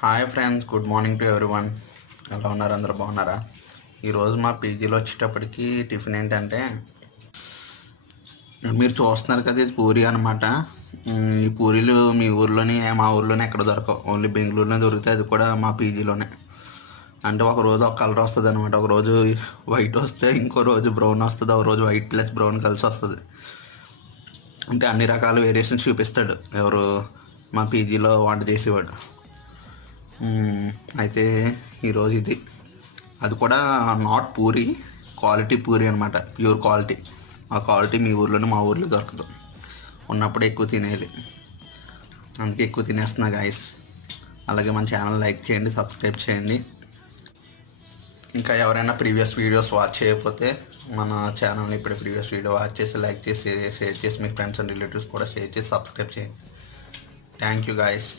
Hi friends, good morning to everyone. ఎలా ఉన్నారు? అందరూ బాగున్నారా? ఈరోజు మా పీజీలో వచ్చేటప్పటికి టిఫిన్ ఏంటంటే, మీరు చూస్తున్నారు కదా, ఇది పూరి అనమాట. ఈ పూరీలు మీ ఊర్లోని మా ఊర్లోనే ఎక్కడ దొరకవు, ఓన్లీ బెంగళూరులో దొరుకుతాయి. అది కూడా మా పీజీలోనే. అంటే ఒక రోజు ఒక కలర్ వస్తుంది అనమాట. ఒక రోజు వైట్ వస్తే ఇంకో రోజు బ్రౌన్ వస్తుంది, ఒక రోజు వైట్ ప్లస్ బ్రౌన్ కలిసి వస్తుంది. అంటే అన్ని రకాల వేరియేషన్స్ చూపిస్తాడు ఎవరు మా పీజీలో వంట చేసేవాడు. అయితే ఈరోజు ఇది, అది కూడా నాట్ పూరి, క్వాలిటీ పూరి అనమాట, ప్యూర్ క్వాలిటీ. ఆ క్వాలిటీ మీ ఊర్లోనే మా ఊర్లో దొరకదు. ఉన్నప్పుడు ఎక్కువ తినేది, అందుకే ఎక్కువ తినేస్తున్నా గాయస్. అలాగే మన ఛానల్ లైక్ చేయండి, సబ్స్క్రైబ్ చేయండి. ఇంకా ఎవరైనా ప్రీవియస్ వీడియోస్ వాచ్ చేయకపోతే మన ఛానల్ని ఇప్పుడు ప్రీవియస్ వీడియో వాచ్ చేసి లైక్ చేసి షేర్ చేసి మీ ఫ్రెండ్స్ అండ్ రిలేటివ్స్ కూడా షేర్ చేసి సబ్స్క్రైబ్ చేయండి. Thank you guys.